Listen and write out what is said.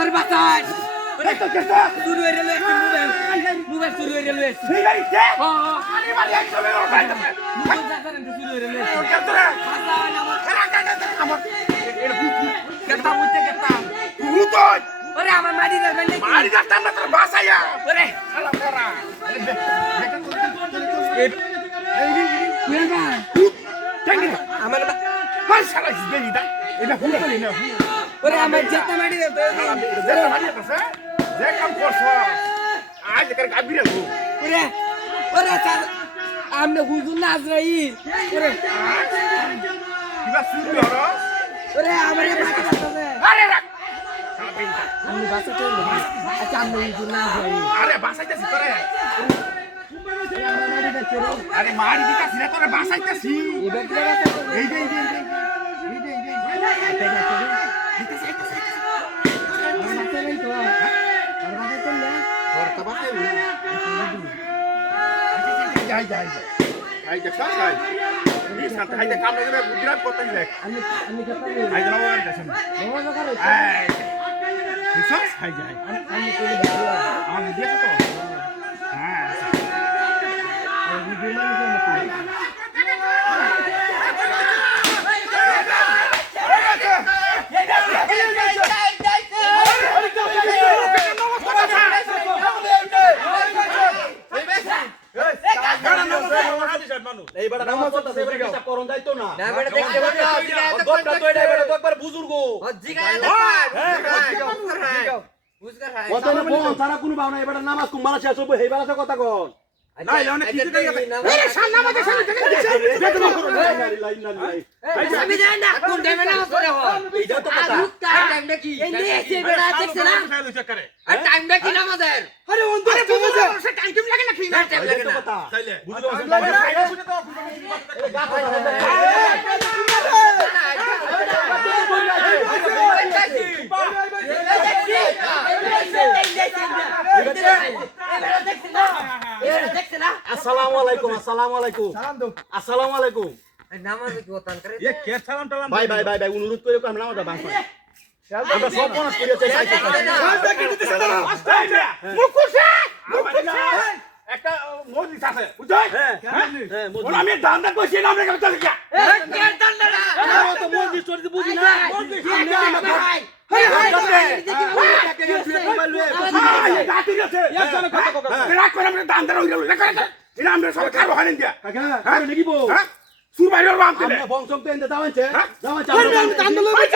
আর বাতাস তো কেসা শুরু হয়ে গেল মোবাইল শুরু হয়ে গেল ঠিক আছে আমি মারি একদম ওর বাইরে মোবাইল শুরু হয়ে গেল কেতরা আমার কেতা বুঝতে কেতা ভূতই ওরে আমার মারি দে মারি গাছটা না তোর বাসায়া ওরে আলা পড়া কুয়াবা আমার হাই শালা জিবি দা এটা ভূত না ওরে আমার জেতা মারি দে যে কাম করছ আজ করে গাবিরে গো ওরে ওরে স্যার আমনে হুজুর না আজরাইল ওরে কিবা শুরু হলো ওরে আমারে মারি দাও আরে রাখ আমি বাসা তো আচ্ছা আমনে হুজুর না আজরাইল আরে বাসাইতেছি তোরে আমার মারি দে চলো আরে মারি দিতাছি না তোরে বাসাইতেছি এবার কি বাসা তো এই দে और तब आते हैं जाई आई देखा जाई ये साथ आई काम लगे मैं गुजरात को तई देख আমি কথা आई ना वो दशन বড় জায়গা आई विश्वास आई जाई আমি কই দেখো हम देखो तो हां এই ভিডিও মানে এই বেটা নামাজ পড়তাছে এবারে হিসাব করন যাইতো না না বেটা দেখতে পাচ্ছ গডটা তো এটা বেটা তো একবার বুজুর্গ জিগায় না বুঝকার হাই কত না বল সারা কোনো ভাবনা এবারে নামাজ কুমারা শেষ হবে এই বেলাতে কথা কোন না ইলানে কি দিতে যাবে আরে সামনে আমাদের সামনে আমি যাই না কোন টাইমে নামাজ পড়ে হয় এইটা তো কথা টাইমটা কি এই নিয়ে এসে বেড়া দেখছ না আর টাইমটা কি নামাজের আরে অন্ধ সে টাইম কেমন লাগে না কি না টাইম লাগে এইটা না কথা তাইলে বুঝলো আসসালামু আলাইকুম আসসালামু আলাইকুম সালাম দাও আসসালামু আলাইকুম নামাজ কি ওতান করে ये के সালাম টালাম ভাই ভাই ভাই ভাই অনুরোধ করে আমরা নামাজ বাস আমরা সব মনস করিয়া চাই একটা মসজিদ আছে বুঝছাই হ্যাঁ ওরা আমি দান্দা কইছি না আমরা কেন চলে গিয়া কে দন্ডরা তো মসজিদ চলতে বুঝি না গাতি গেছে রাখ করে আমরা দান্দা রইল এটা আমরা সব খাবো হয় না দিয়া হ্যাঁ নাকি বউ হ্যাঁ সুর বাইরে বাম তেলে আমরা বংশম তো এনতে দাওয়ানছে দাওয়ানছে আমরা দান্দা লই